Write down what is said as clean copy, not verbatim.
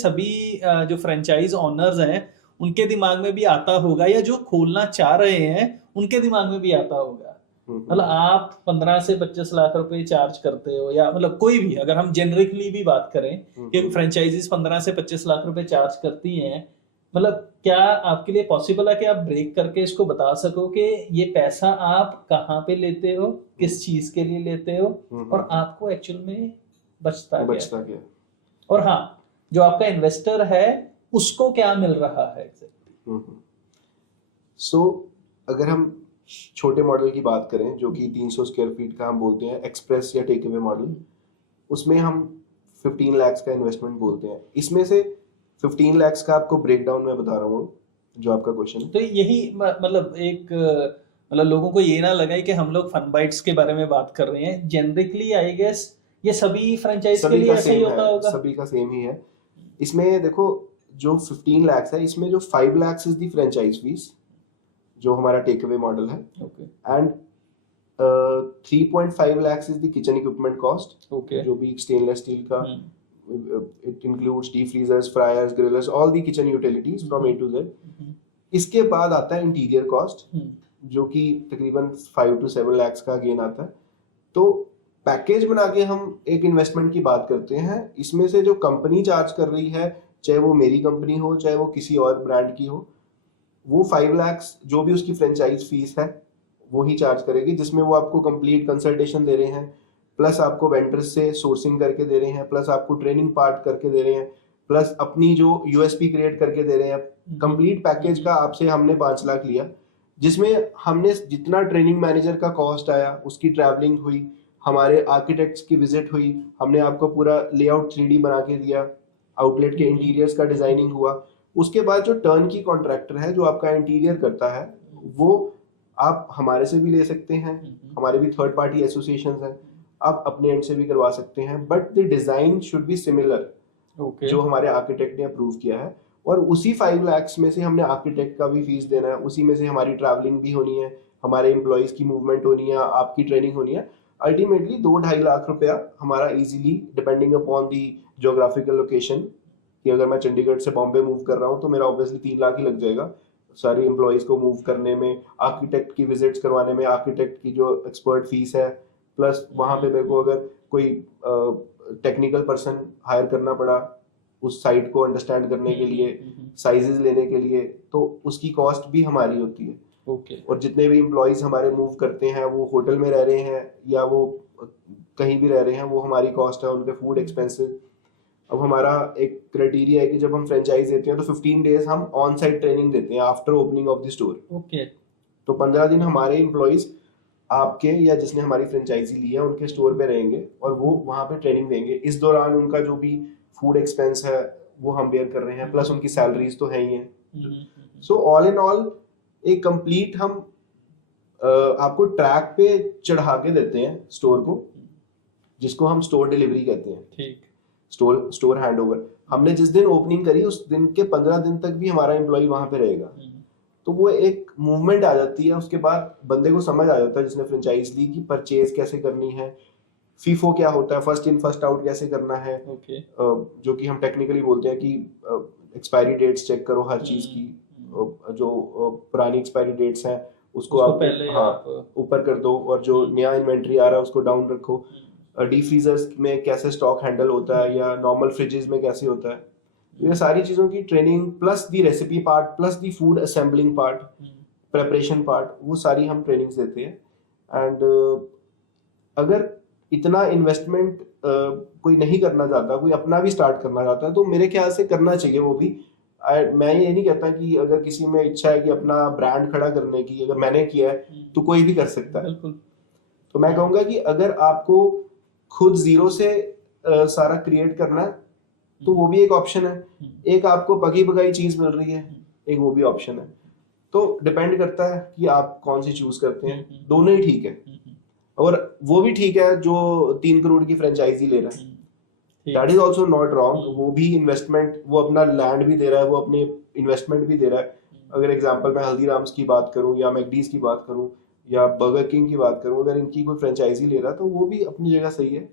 सभी जो franchise owners हैं उनके दिमाग में भी आता होगा, या जो खोलना चाह रहे हैं उनके दिमाग में भी आता होगा। मतलब आप 15 से 25 लाख रुपए चार्ज करते हो, या मतलब कोई भी, अगर हम जेनरिकली भी बात करें कि फ्रेंचाइजीज 15 से 25 लाख रुपए चार्ज करती हैं, मतलब क्या आपके लिए पॉसिबल है कि आप ब्रेक करके इसको बता सको कि ये पैसा आप कहाँ पे लेते हो, किस चीज के लिए लेते हो, और आपको एक्चुअल में बचता क्या? और हाँ, जो आपका इन्वेस्टर है उसको क्या मिल रहा है एग्जैक्टली? सो अगर हम छोटे मॉडल की बात करें, जो कि 300 स्क्वायर फीट का हम बोलते हैं एक्सप्रेस या टेक अवे मॉडल, उसमें हम 15 लाख का इन्वेस्टमेंट बोलते हैं। इसमें से 15 लाख का आपको ब्रेकडाउन मैं बता रहा हूँ, जो आपका क्वेश्चन। तो यही मतलब एक मतलब लोगों को ये ना लगे कि हम लोग फन बाइट्स के बारे में बात कर रहे हैं। जनरली आई गेस ये सभी फ्रेंचाइज के लिए ऐसा ही होता होगा। सभी का सेम ही है। इसमें देखो, जो 15 लाख है, इसमें जो 5 lakh is the franchise fee, जो हमारा टेक अवे मॉडल है, and 3.5 lakh is the kitchen equipment cost, जो भी स्टेनलेस स्टील का, it includes deep freezers, fryers, grillers, all the kitchen utilities from A to Z. इसके बाद आता है इंटीरियर कॉस्ट, जो कि तकरीबन 5 to 7 लाख का गेन आता है। तो पैकेज बना के हम एक इन्वेस्टमेंट की बात करते हैं। इसमें से जो कंपनी चार्ज कर रही है, चाहे वो मेरी कंपनी हो चाहे वो किसी और ब्रांड की हो, वो 5 लाख जो भी उसकी फ्रेंचाइज फीस है वो ही चार्ज करेगी, जिसमें वो आपको कंप्लीट कंसल्टेशन दे रहे हैं, प्लस आपको वेंडर्स से सोर्सिंग करके दे रहे हैं, प्लस आपको ट्रेनिंग पार्ट करके दे रहे हैं, प्लस अपनी जो यूएसपी क्रिएट करके दे रहे हैं। कंप्लीट पैकेज का आपसे हमने 5 लाख लिया, जिसमें हमने जितना ट्रेनिंग मैनेजर का कॉस्ट आया, उसकी ट्रैवलिंग हुई, हमारे आर्किटेक्ट्स की विजिट हुई, हमने आपको पूरा लेआउट 3D बना के दिया, आउटलेट के इंटीरियर्स का डिजाइनिंग हुआ। उसके बाद जो टर्न की कॉन्ट्रैक्टर है जो आपका इंटीरियर करता है, वो आप हमारे से भी ले सकते हैं, हमारे भी थर्ड पार्टी एसोसिएशन हैं, आप अपने एंड से भी करवा सकते हैं, but the design should be similar, जो हमारे आर्किटेक्ट ने अप्रूव किया है। और उसी 5 लाख में से हमने आर्किटेक्ट का भी फीस देना है, उसी में से हमारी ट्रैवलिंग भी होनी है, हमारे एम्प्लॉइज की मूवमेंट होनी है, आपकी ट्रेनिंग होनी है। अल्टीमेटली 2-2.5 लाख रुपया हमारा easily, depending upon the geographical location, कि अगर मैं चंडीगढ़ से बॉम्बे मूव कर रहा हूँ तो मेरा ऑब्वियसली 3 लाख ही लग जाएगा सारी एम्प्लॉइज को मूव करने में, आर्किटेक्ट की विजिट्स करवाने में, आर्किटेक्ट की जो एक्सपर्ट फीस है, प्लस वहां पे मेरे को अगर कोई टेक्निकल पर्सन हायर करना पड़ा उस साइट को अंडरस्टैंड करने के लिए, साइजेस लेने के लिए, तो उसकी कॉस्ट भी हमारी होती है। और जितने भी एम्प्लॉइज हमारे मूव करते हैं, वो होटल में रह रहे हैं या वो कहीं भी रह रहे हैं, वो हमारी कॉस्ट है, उनके फूड एक्सपेंसेस। अब हमारा एक क्राइटेरिया है कि जब हम फ्रेंचाइज देते हैं तो 15 डेज हम ऑन साइट ट्रेनिंग देते हैं after opening of the store. तो 15 दिन हमारे एम्प्लॉइज आपके या जिसने हमारी फ्रेंचाइजी ली है उनके स्टोर पे रहेंगे और वो वहां पे ट्रेनिंग देंगे। इस दौरान उनका जो भी फूड एक्सपेंस है वो हम बेयर कर रहे हैं, प्लस उनकी सैलरीज तो है ही है। सो ऑल इन ऑल एक कंप्लीट हम आपको ट्रैक पे चढ़ा के देते हैं स्टोर को, जिसको हम स्टोर डिलीवरी कहते हैं। ठीक। स्टोर हैंडओवर हमने जिस दिन ओपनिंग करी उस दिन के 15 दिन तक भी हमारा एम्प्लॉय वहां पे रहेगा। तो वो एक मूवमेंट आ जाती है। उसके बाद बंदे को समझ आ जाता है जिसने फ्रेंचाइज ली कि परचेज कैसे करनी है, फीफो क्या होता है, फर्स्ट इन फर्स्ट आउट कैसे करना है, जो कि हम टेक्निकली बोलते हैं कि एक्सपायरी डेट्स चेक करो हर चीज की, जो पुरानी एक्सपायरी डेट्स हैं उसको आप ऊपर कर दो, और जो नया इन्वेंट्री आ रहा है उसको डाउन रखो। डीप फ्रीजर्स में कैसे स्टॉक हैंडल होता है या नॉर्मल फ्रिजेस में कैसे होता है, ये सारी चीजों की ट्रेनिंग, प्लस दी रेसिपी पार्ट, प्लस दी food assembling part, preparation part, वो सारी हम ट्रेनिंग्स देते हैं। एंड अगर इतना इन्वेस्टमेंट कोई नहीं करना चाहता, कोई अपना भी स्टार्ट करना चाहता है, तो मेरे ख्याल से करना चाहिए वो भी। मैं ये नहीं कहता कि अगर किसी में इच्छा है कि अपना ब्रांड खड़ा करने की, अगर मैंने किया है तो कोई भी कर सकता है। तो मैं कहूंगा कि अगर आपको खुद जीरो से सारा क्रिएट करना है तो वो भी एक ऑप्शन है। एक आपको पकी पकाई चीज मिल रही है, एक वो भी ऑप्शन है। तो डिपेंड करता है कि आप कौन सी चूज करते हैं। दोनों ही ठीक है, और वो भी ठीक है जो 3 करोड़ की फ्रेंचाइजी ले रहा है, that is also not wrong. वो भी इन्वेस्टमेंट, वो अपना लैंड भी दे रहा है, वो अपने इन्वेस्टमेंट भी दे रहा है। अगर एग्जाम्पल मैं हल्दीराम्स की बात करूं या मैकडीज की बात करूं या बर्गर किंग की बात करूं, अगर इनकी कोई फ्रेंचाइजी ले रहा है तो वो भी अपनी जगह सही है।